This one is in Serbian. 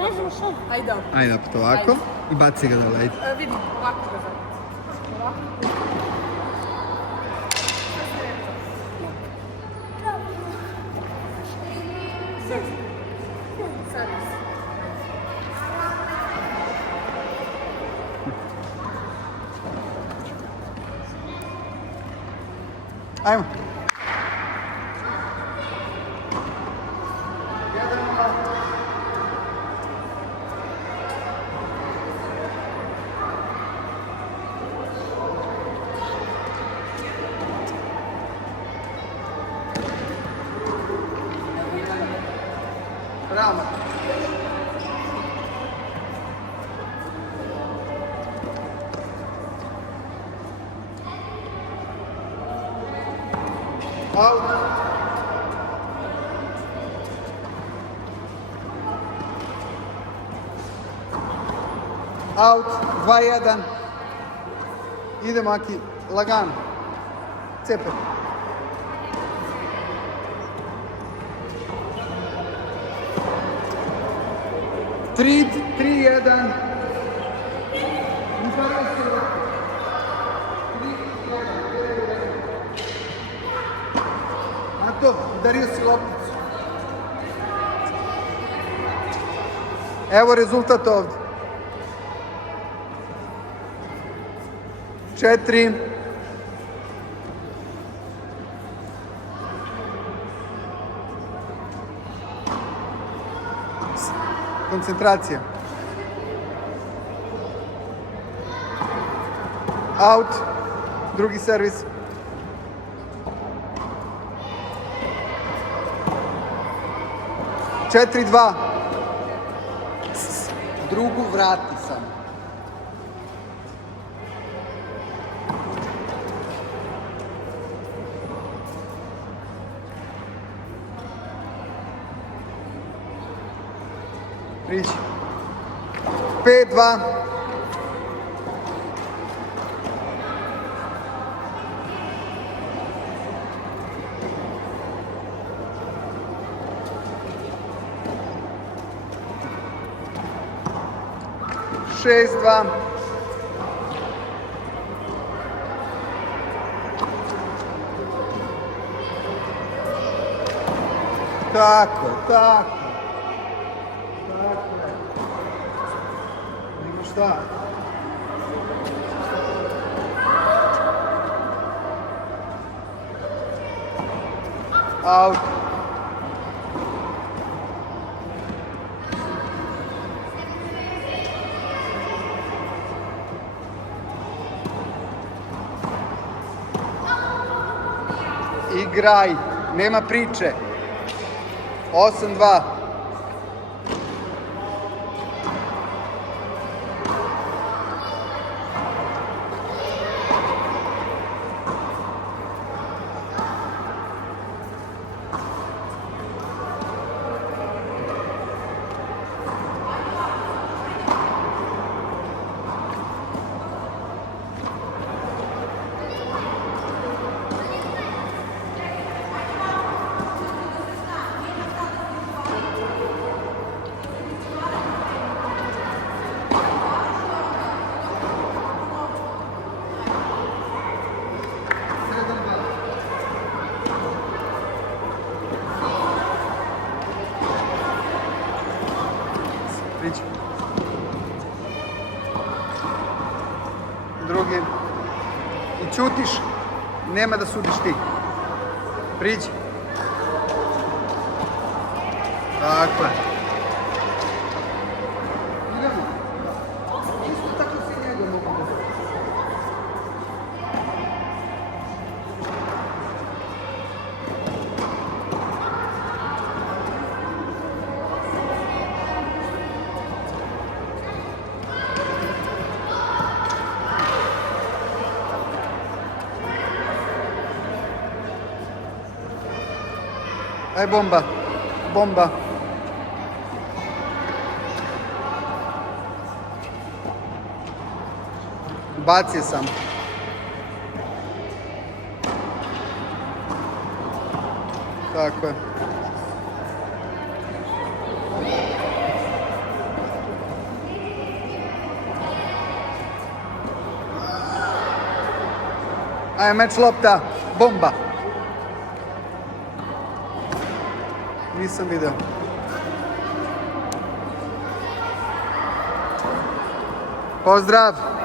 Ne znam što. Ajde, dobro. Ajde opet ovako i baci ga dole, ajde. Vidi, ovako ga zabaci. Ovako. Servis. Ajmo. Bravo. Out. Out. 2-1. Idemo, Aki. Lagano. Cepaj. Tri, 3-1. Mato, udario si lopticu. Evo rezultat ovdje. 4. Koncentracija. Out. Drugi servis. Četiri, 2. Drugu vrati samo. Priđi. 5-2. Šest, 2. Tako, tako. Nema šta. Out. Igraj, nema priče. 8-2. Priđi. Drugi. I ćutiš. Nema da sudiš ti. Priđi. Tako je. Idemo. Isto tako si njega mogu da. Aj bomba, bomba. Baci je sam. Tako je. Ajde, meč lopta. Bomba. Nisam video. Pozdrav.